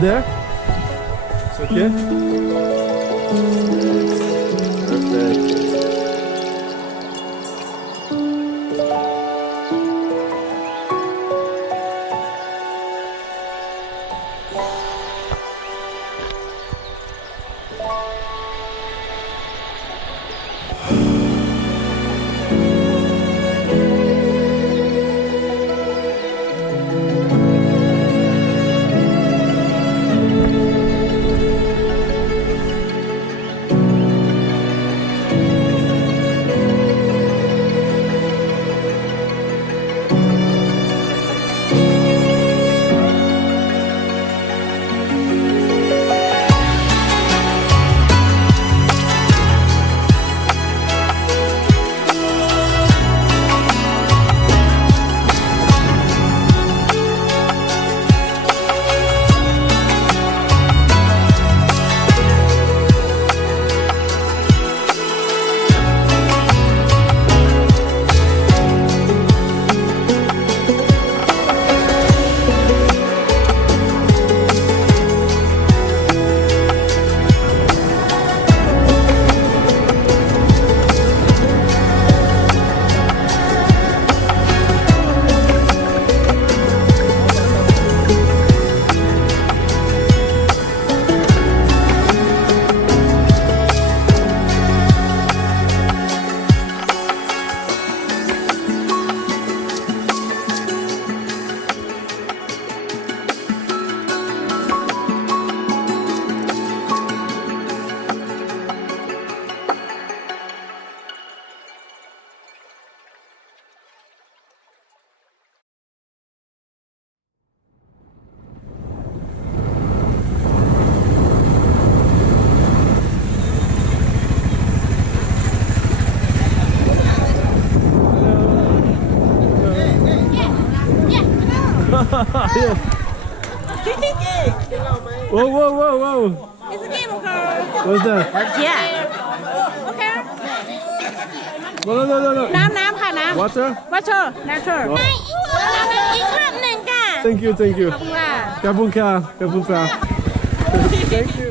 there? It's okay? Perfect. Yeah. Whoa, whoa, whoa, whoa. It's a game of girl. What's that? Yeah. Okay. No, no, no, no, no. น้ำค่ะน้ำ Water? Water Water อีกรอบหนึ่งค่ะ Thank you, thank you. ขอบคุณค่ะ Kabunka, kabunka. Thank you.